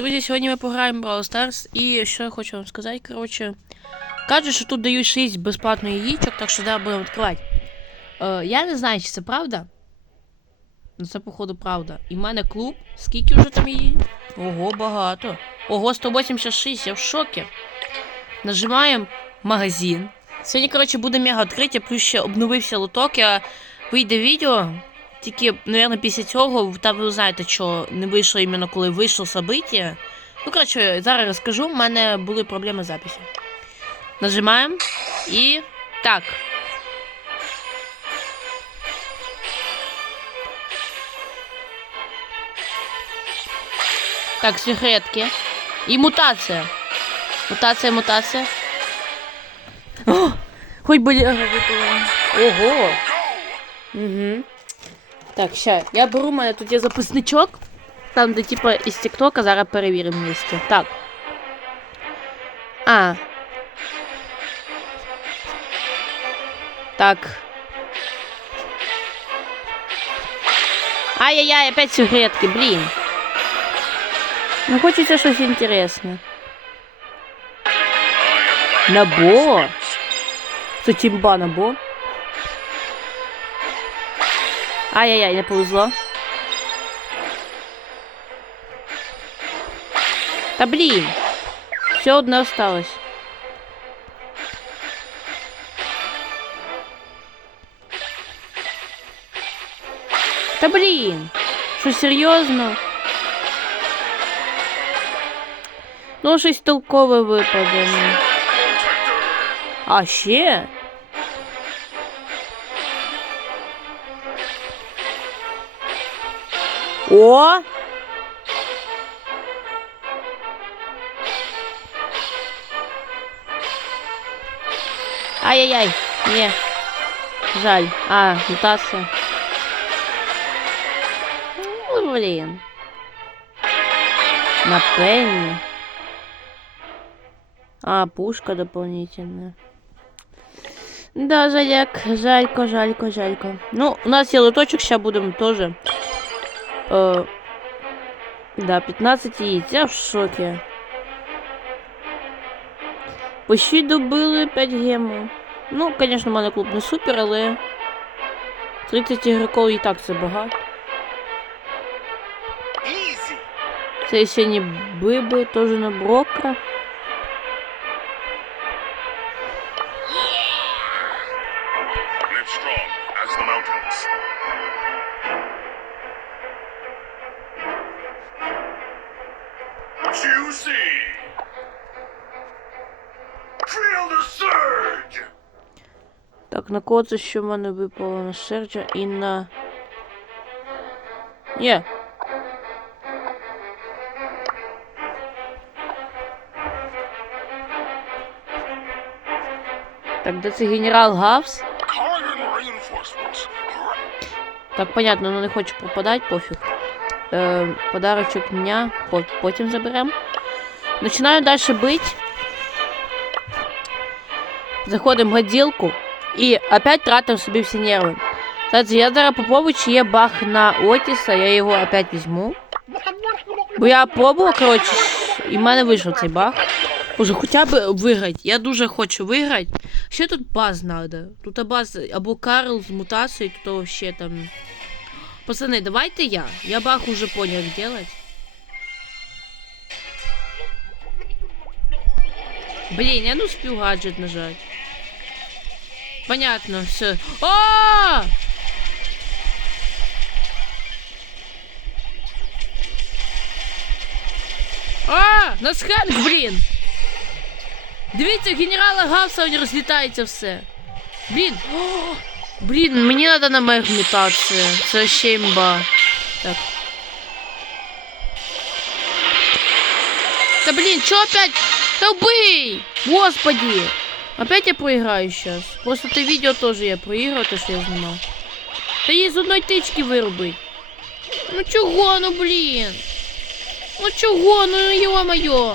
друзі, сьогодні ми пограємо в Brawl Stars. І що я хочу вам сказати, коротше. Кажуть, що тут дають 6 безплатно яєчок, так що зараз будемо відкривати. Е, я не знаю, чи це правда. Ну це, походу, правда. І в мене клуб. Скільки вже там її? Ого, багато. Ого, 186, я в шокі. Нажимаємо магазин. Сьогодні, коротше, буде мега відкриття, плюс ще обновився лоток. Я вийде відео. Тільки, мабуть, після цього, та ви знаєте, що не вийшло іменно коли вийшло собиття. Ну, коротше, зараз розкажу, в мене були проблеми з записі. Нажимаємо і. Так. Так, секретки. І мутація. Мутація, мутація. О! Хоч випала. Ого! Угу. Так, ща. Я беру, у мене тут є записничок. Там, де типа із Тіктока, зараз перевіримо місце. Так. А. Так. Ай-яй-яй, опять сигаретки, блін. Ну, хочеться щось інтересне. Набор. Це тімба набор. Ай-яй-яй, не повезло. Та блін. Все одне осталось. Та блін. Що серйозно? Ну, щось толкове випаде. А ще? О! Ай-яй-яй, не. Жаль. А, мутация. Ну, блин. На Пенни. А, пушка дополнительная. Да, жаляк, жалько, жалько, жалько. Ну, у нас є лоточок, сейчас будем тоже. Э, да, 15 яиц, я в шоке. Почти добили 5 гему. Ну, звісно, в мене клуб не супер, але 30 ігроків і так це багато. Це ще не биби, теж на брокера. Live strong as the mountains. Так, на кого це що в мене випало на Серджа і на. Є. Так, де це генерал Гавс? Так, понятно, ну не хочу пропадати, пофіг. Е, подарочок дня, потім заберем. Починаю далі бити. Заходимо в гаділку і опять тратимо собі всі нерви. Кстати, я зараз попробую, чи є баг на Отіса, я його опять візьму. Бо я пробував, коротше, і в мене вийшов цей баг. Уже хоча б виграти. Я дуже хочу виграти. Ще тут баз надо. Тут баз або Карл з мутацією, то ще там. Пацаны, давайте я. Я баг уже понял, как делать. Блин, я не успел гаджет нажать. Понятно, все. А! А! Нас Хенк, блін! Дивіться, генерала Гавса не розлітається все. Блін! О! Блін, мені треба на мег мутація. Це ще імба. Так. Та блін, чо опять? Та вбий! Господи! Опять я проиграю сейчас. Просто ты видео тоже я проиграл, то что я знімав. Та її з одної тички вирубить. Ну чого, ну блін? Ну чого, ну йо-моє?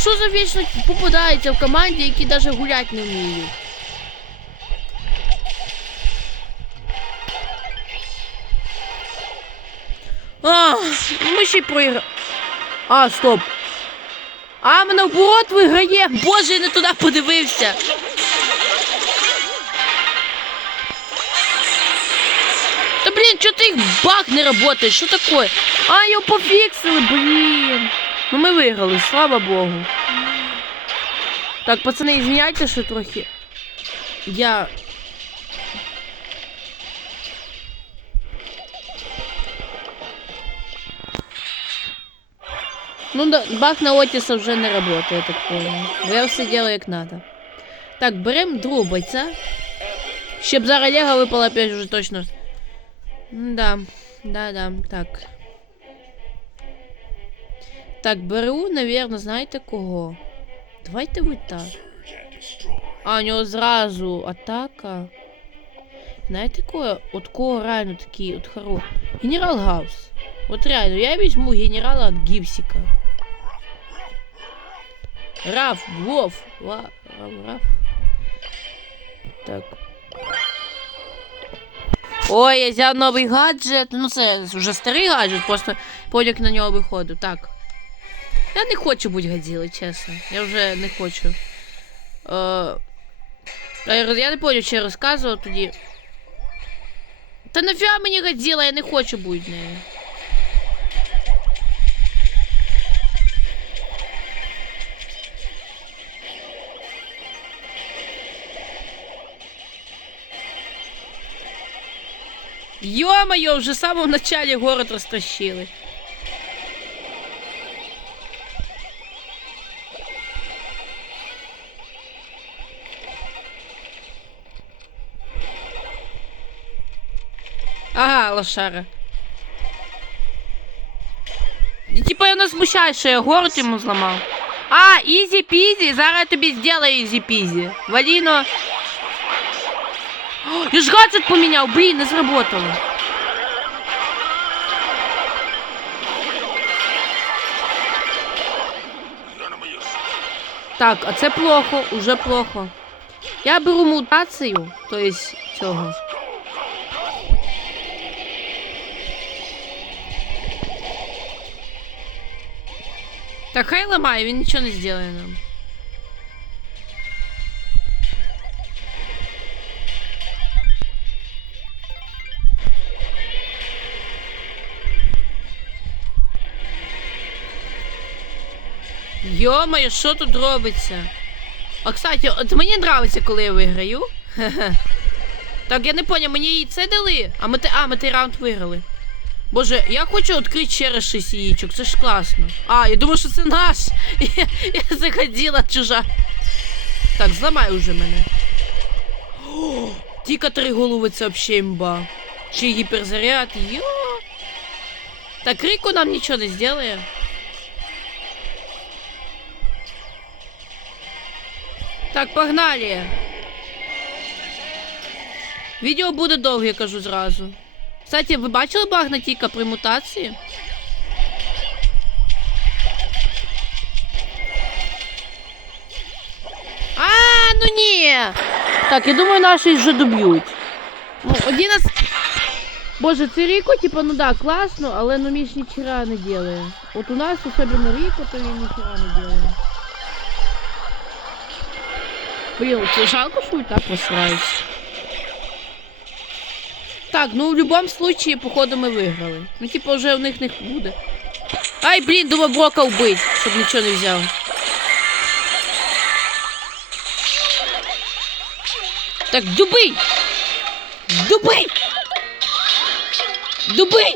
Що за вічно попадається в команді, які навіть гулять не вміють? А, ми ще проіграли. А, стоп. А, ми наоборот виграє. Боже, я не туди подивився. Та блін, чого ти їх баг не работає? Що таке? А, його пофіксили, блін. Ну ми виграли, слава Богу. Так, пацани, извиняйте, що трохи. Я. Ну да, баг на Отіса вже не работает, я так понял. Я все делаю як надо. Так, берем другого бойця. Щоб зараз Лего випало опять уже точно. Да, да, да, так. Так, беру, наверное, знаєте кого? Давайте ви так. А, у нього зразу атака. Знаєте кого? От кого реально такий от хоро. Генерал Гаус. От реально, я візьму генерала Гіпсика. Раф, Вов, Ла, Раф, Раф. Так. Ой, я взяв новий гаджет. Ну це вже старий гаджет, просто полік на нього виходив. Так. Я не хочу бути гадзіли, чесно. Я вже не хочу. Е, я, я не пам'ятаю, чи я розказував тоді. Та нафіга мені гадзіла, я не хочу бути нею. Ё-моё, уже в самом начале город растащили. Ага, лошара. І, Типа я нас смущає, що я город йому зламав. А, ізі пізі, зараз я тобі зроблю ізі пізі. Валіно. Я ж гаджет поміняв, блін, не is Так, а це плохо, уже плохо. Я беру мутацію, то есть цього. Так хай ламає, він нічого не зробить нам. Йо-моє, що тут робиться? А кстати, от мені нравиться, коли я виграю. Так, я не поняв, мені і це дали. А ми, а, ми той раунд виграли. Боже, я хочу відкрити раз шість яєчок, це ж класно. А, я думаю, що це наш. Я, я заходила чужа. Так, зламай уже мене. О, тільки три голови це взагалі імба. Чи гіперзаряд, йо. Так, Ріко нам нічого не зробить. Так, погнали. Відео буде довге, я кажу зразу. Кстати, ви бачили баг на Тіка при мутації? А, ну ні. Так, я думаю, наші вже доб'ють. Ну, 11... Боже, це Ріко, типа, ну да, класно, але ну Міш ніхера не делає. От у нас, особливо Ріко, то він ніхера не делає. Блин, це жалко, що і так посраюсь. Так, ну в любом случае, походу, ми виграли. Ну, типа, вже у них не буде. Ай, блін, думав Брока вбить, щоб нічого не взяв. Так, дубий! Дубий! Дубий!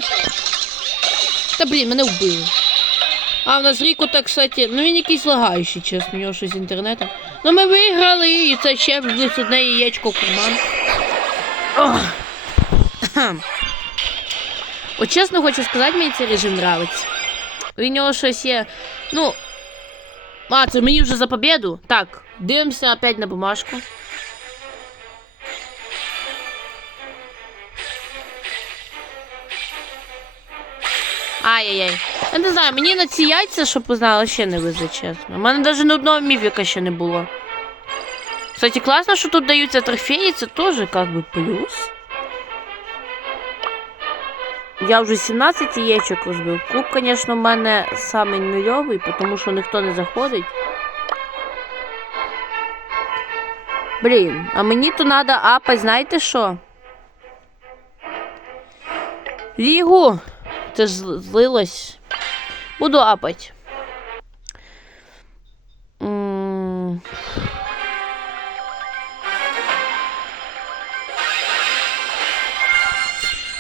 Та блін, мене вбили. А, в нас Ріко, так, кстати, ну він якийсь лагаючий, чесно, у нього щось з інтернетом. Ну ми виграли, і це ще плюс одне яєчко карман. От чесно хочу сказати, мені цей режим нравиться. У нього щось є. Ну. А, це мені вже за победу. Так, дивимося опять на бумажку. Ай-яй-яй. Я не знаю, мені на ці яйця, щоб ви ще не везе, чесно. У мене навіть ні одного міфіка ще не було. Кстати, класно, що тут даються трофеї, це теж як би плюс. Я вже 17 яєчок розбив. Клуб, звісно, в мене самий нульовий, тому що ніхто не заходить. Блін, а мені то треба апать, знаєте що? Лігу. Це ж зл- злилось. Буду апать.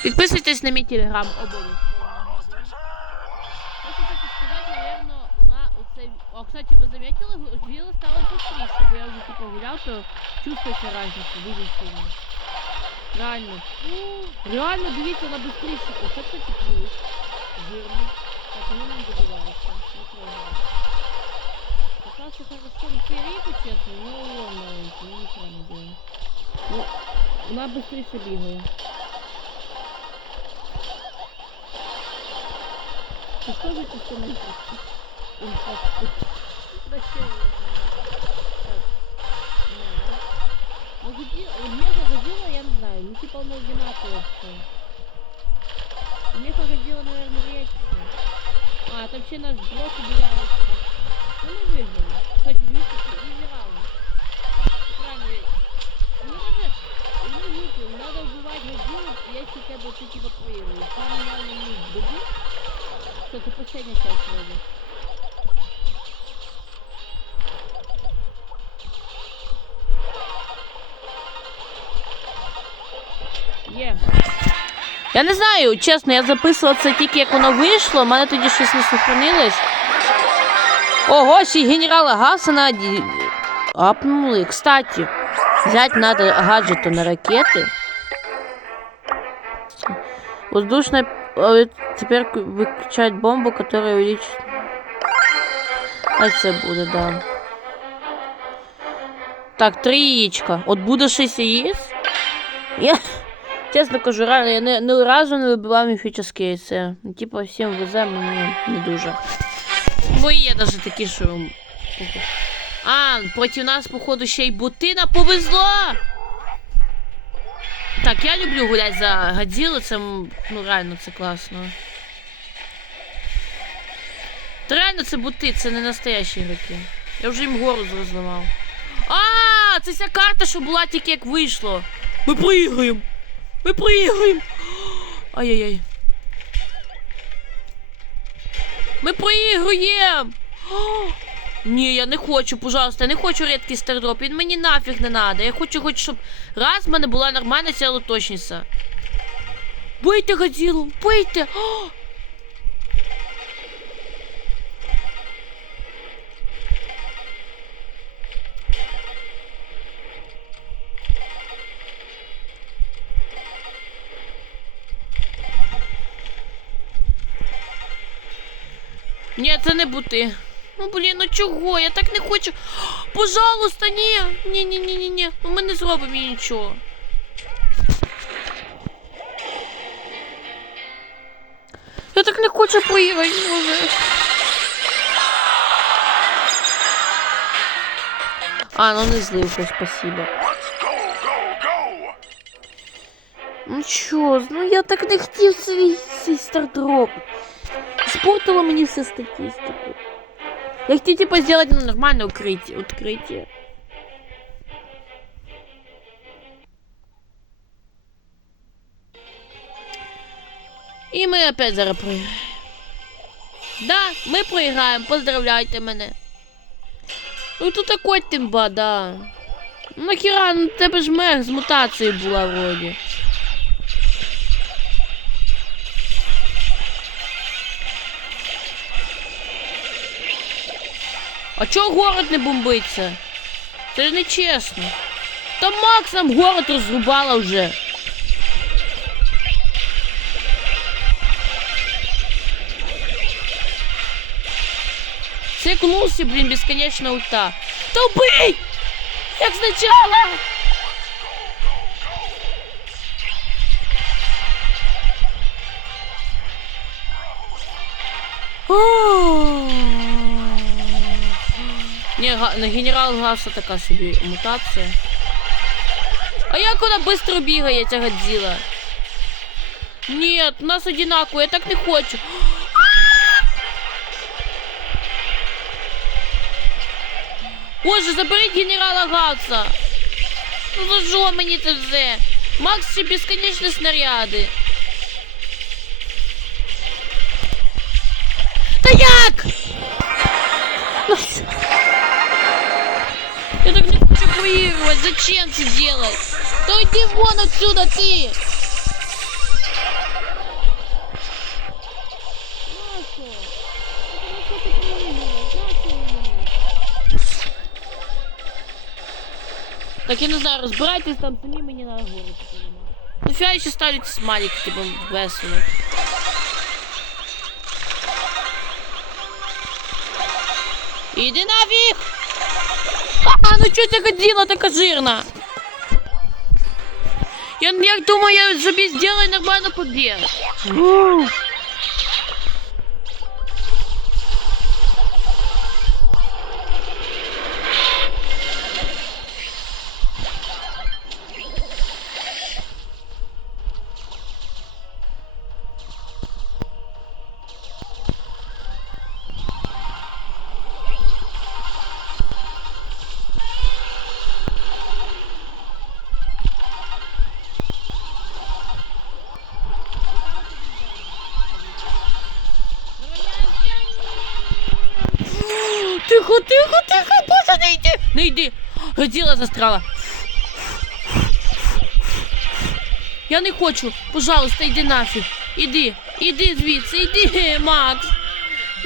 Підписуйтесь на мій телеграм обов'язково. Хочу кстати, ви заметили, діло стало быстріше, бо я вже типу гуляв, то чувствується разницю дуже сильно. Реально. Реально, дивіться, вона быстріше. Оце, кстати, плюс. Жирно. Так, воно нам добивається. Не програє. Пока все хорошо. Ну, це рейку, чесно, ну, он маленький, ну, нічого не делає. Ну, вона быстріше бігає. Ты что же ты все Меха ходила, я не знаю, ну типа оно одинаково все. Меха ходила, наверное, редче. А, там вообще наш блок убирается. Ну мы выиграли. Кстати, видите, что не раунд. Правильно, ну даже, ну глупо, надо убивать годину, если как бы ты типа проигрываешь. Там реально не дадут. Что, это последняя часть вроде. Я не знаю, чесно, я записувала це тільки як воно вийшло, у мене тоді щось не сохранилось. Ого, ще й генерала Гасана ді- апнули. Кстати, взять надо гаджеты на ракеты. Воздушная... э, Теперь к- выключать бомбу, которая увеличит... А це буде, да. Так, три яєчка. От буде 6 яєць. Я, чесно кажу, реально, я не, не разу не вибивав міфічне яйце. Ну, Типа, всім везе, мені не дуже. Бо є навіть такі, що... А, проти нас, походу, ще й бутина повезло! Так, я люблю гуляти за Годзілу, це ну реально це класно. Та реально це бути, це не настоящі ігроки. Я вже їм гору розламав. А, це ця карта, що була тільки як вийшло. Ми проіграємо! Ми проігруємо! Ай-яй-яй. Ми проігруємо! Ні, я не хочу, пожалуйста, я не хочу рідкий стардроп. Він мені нафіг не надо. Я хочу хоч, щоб раз в мене була нормальна цілоточниця. Бийте Годзілу, бийте! О! Ні, це не бути. Ну блін, ну чого? Я так не хочу. Пожалуйста, ні. Ні, ні, ні, ні, ні. Ну ми не зробимо нічого. Я так не хочу поїхати. А, ну не зливка, спасибо. Ну чо, ну я так не хотів цей, цей стардроп. Спортила мені всю статистику. Я хотів типа сделать ну, нормальное укрытие. Открытие. І ми опять зараз проіграємо. Да, ми проіграємо, поздравляйте мене. Ну тут такой тимба, да. Ну нахіра, ну тебе ж мех з мутацією була вроді. А чого город не бомбиться? Це ж не чесно. Та Макс нам город розрубала вже. Цикнулся, блін, бесконечно ульта. Та вбий! Як на генерал Гаса така собі мутація. А як вона швидко бігає, ця Годзіла? Нет, у нас одинаково, я так не хочу. Боже, заберіть генерала Гаца. Ну за що мені це все? Макс ще безконечні снаряди. Та як? Зачем это делать? Да иди вон отсюда ты! Так я не знаю, розбирайтесь там самі мені на голову піднімати. Ну фіга ще ставлять смайлики, типу, весело. Іди нафіг! А, ну чого ця година така жирна? Я, я думаю, я собі сделаю нормально побіг. Не йди. Застряла. Я не хочу. Пожалуйста, йди нафіг. Іди, іди звідси, іди, Макс.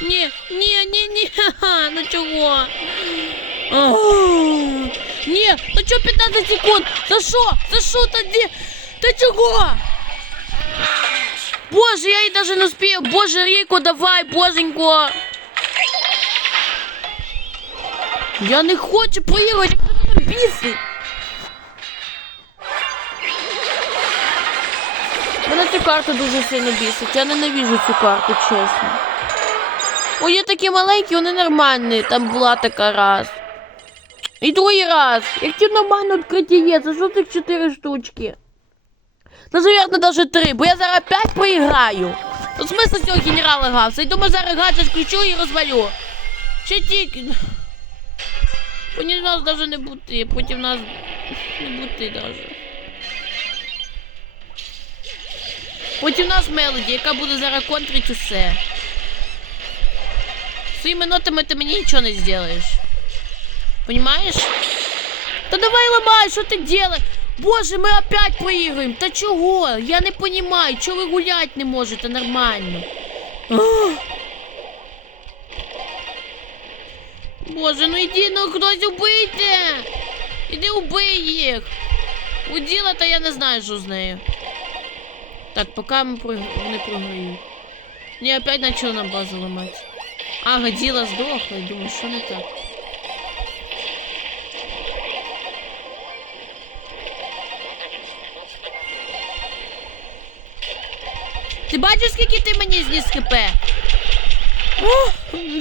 Ні, ні, ні, ні. Ха-ха, ну чого? Ні, ну чого 15 секунд? За що? За що тоді? Та чого? Боже, я їй даже не успію. Боже, Ріко, давай, боженько. Я не хочу проїхати, як мене бісить. Мене цю карту дуже сильно бісить. Я ненавижу цю карту, чесно. Ой, є такі маленькі, вони нормальні. Там була така раз. І другий раз. Як ті нормально відкриті є, це що цих чотири штучки? Та, завірно, навіть три, бо я зараз опять проіграю. Ну, смисл цього генерала Гавса? І думаю, зараз гаджет включу і розвалю. Ще тільки. Проти нас даже не бути, проти нас не бути даже. Проти нас Мелоді, яка буде зараз контрить усе. Своїми нотами ти мені нічого не зробиш. Понимаешь? Та давай ламай, що ти делаешь? Боже, ми опять проіграємо. Та чого? Я не понимаю, чого ви гулять не можете нормально. Ах. Боже, ну іди, ну хтось убийте! Іди убий їх! Уділа, та я не знаю, що з нею. Так, поки ми прогр... вони програють. Ні, опять почали нам базу ламати. А, Годіла здохла, я думаю, що не так. Ти бачиш, скільки ти мені зніс хп? О,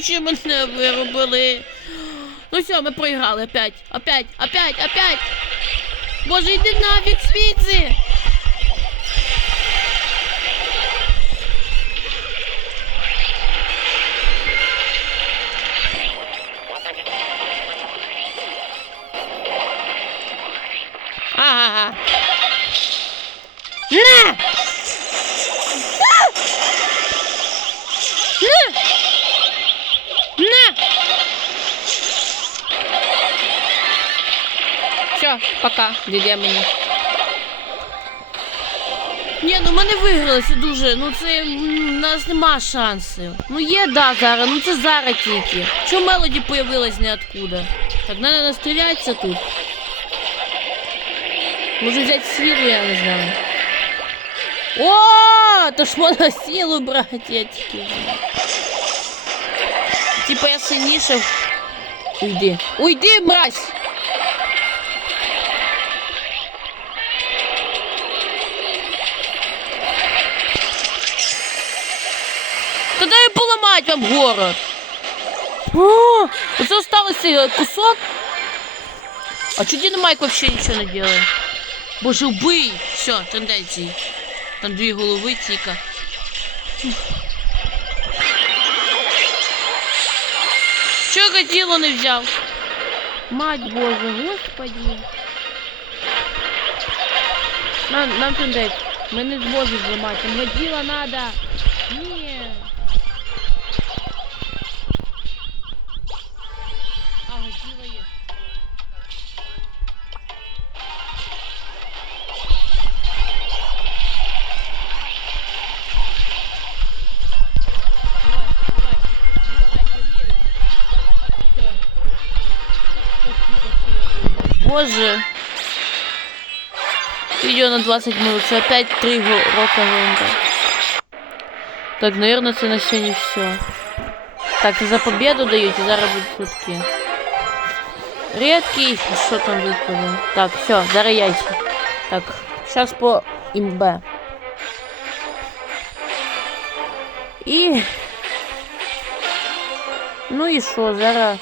ще мене виробили. Ну все, ми проіграли опять. Опять, опять, опять. Боже, йди нафіг звідси. Ага. На! Все, пока, дідя мені. Ні, ну ми не виграли, це дуже. Ну це м, у нас нема шансів. Ну є, да, зараз, ну це зараз тільки. Чому мелоді появилась ниоткуда? Так, треба настрілятися тут. Може взяти силу, я не знаю. О, то ж можна силу брати, я тільки. знаю. Типа я сильніше. Уйди. Уйди, мразь! Дай вам город. О, оце осталося е, кусок. А чого Діна Майк вообще нічого не делает? Боже, убий! Все, тенденції. Там дві голови тільки. Чого тіло не взяв? Мать Боже, господи. Нам, нам тундець. Ми не зможемо зламати. Нам діло надо. Ні. что я Боже. Відео на 20 минут. Це опять 3 го- рока гонка. Так, наверное, це на сьогодні все. Так, це за победу дають, і зараз будуть сутки. Редкий, що там випало? Так, все, зараз яйця. Так, зараз по імбе. І. Ну і що, зараз.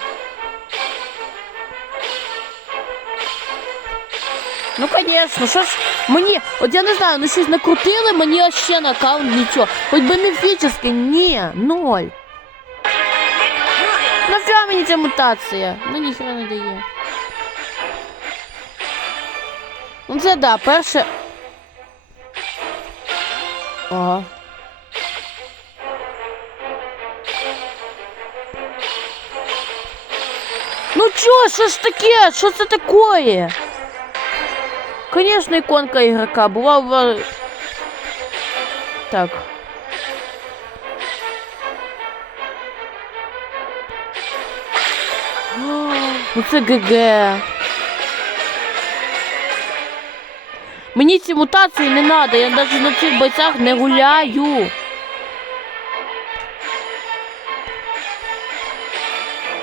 Ну, конечно, що ж мені, от я не знаю, ну щось накрутили, мені ще на аккаунт нічого. Хоч би міфічне, ні, ноль. Нафіга мені ця мутація? Ну ніхера не дає. Ну це да, перше. Ага. Ну чё, що ж таке? Що це такое? Конечно, иконка игрока. Була в... Так. Ну це ГГ. Мені ці мутації не треба, я навіть на цих бойцях не гуляю.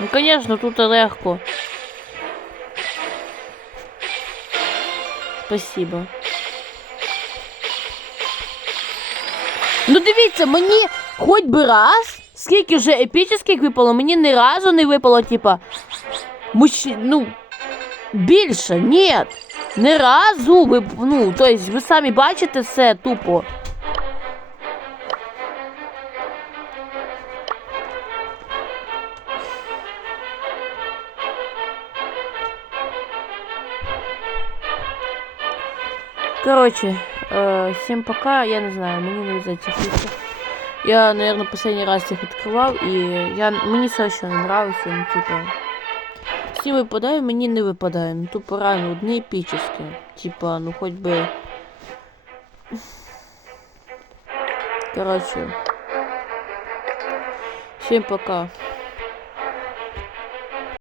Ну, конечно, тут легко. Спасибо. Ну дивіться, мені хоч би раз, скільки вже епічних випало, мені ні разу не випало, типа. Мужчи... Ну. Більше, ні. Ні разу. Ви, ну, тобто, ви самі бачите це тупо. Короче, э, всем пока. Я не знаю, мне не везет этих фишек. Я, наверное, последний раз их открывал, и я, мне совершенно не нравится, ну, типа... Всі випадає, мені не випадає. Ну, тупо реально одне епічне. Типа, ну хоч би... Короче. Всем пока.